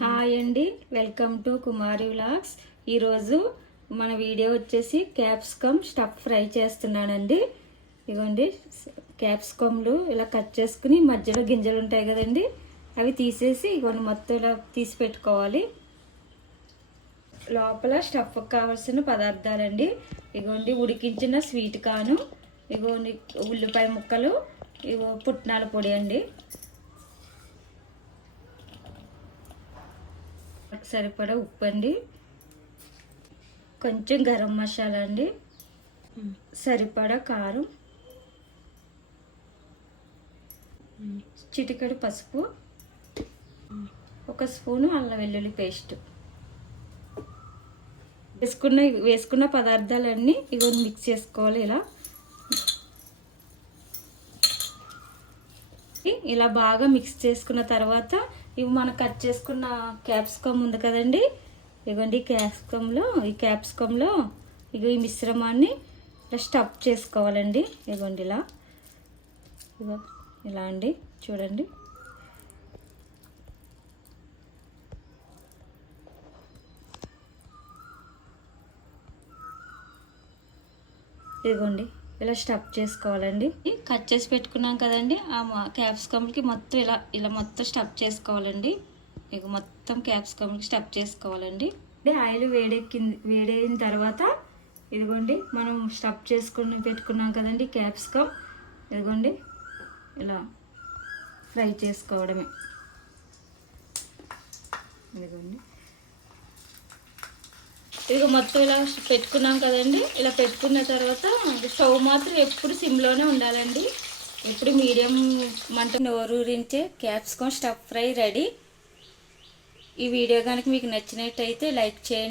Hi అండి, welcome to Kumari vlogs. ఈరోజు మన వీడియో వచ్చేసి క్యాప్సికమ్ స్టఫ్ ఫ్రై చేస్తున్నానండి. ఇదిగోండి, క్యాప్సికమ్లు ఇలా కట్ చేసుకుని మధ్యలో గింజలు ఉంటాయి కదండి, అవి తీసేసి ఇవన్నీ మొత్తం ఇలా తీసి పెట్టుకోవాలి. లోపల స్టఫ్ కావాల్సిన పదార్థాలండి. ఇగోండి, ఉడికించిన స్వీట్ కార్న్, ఇగోండి ఉల్లిపాయ ముక్కలు, ఇగో పుట్నాల పొడి అండి, సరిపడా ఉప్పు అండి, కొంచెం గరం మసాలా అండి, సరిపడా కారం, చిటికెడు పసుపు, ఒక స్పూను అల్లం వెల్లుల్లి పేస్ట్. వేసుకున్న పదార్థాలన్నీ ఇగో మిక్స్ చేసుకోవాలి. ఇలా బాగా మిక్స్ చేసుకున్న తర్వాత ఇవి మనం కట్ చేసుకున్న క్యాప్సికమ్ ఉంది కదండి, ఇవ్వండి ఈ క్యాప్సికంలో ఇగో ఈ మిశ్రమాన్ని ఇలా స్టఫ్ చేసుకోవాలండి. ఇవ్వండి ఇలా అండి, చూడండి. ఇదిగోండి, ఇలా స్టఫ్ చేసుకోవాలండి. కట్ చేసి పెట్టుకున్నాం కదండి, ఆ క్యాప్సికమ్కి మొత్తం ఇలా మొత్తం స్టఫ్ చేసుకోవాలండి. ఇక మొత్తం క్యాప్సికమ్కి స్టఫ్ చేసుకోవాలండి. ఆయిల్ వేడైన తర్వాత ఇదిగోండి మనం స్టఫ్ పెట్టుకున్నాం కదండి క్యాప్సికమ్, ఇదిగోండి ఇలా ఫ్రై చేసుకోవడమే. ఇదిగోండి, ఇక మొత్తం ఇలా పెట్టుకున్నాం కదండి. ఇలా పెట్టుకున్న తర్వాత స్టవ్ మాత్రం ఎప్పుడు సిమ్లోనే ఉండాలండి, ఎప్పుడు మీడియం మంట. నోరూరించే క్యాప్సికమ్ స్టఫ్ ఫ్రై రెడీ. ఈ వీడియో కనుక మీకు నచ్చినట్టయితే లైక్ చేయండి.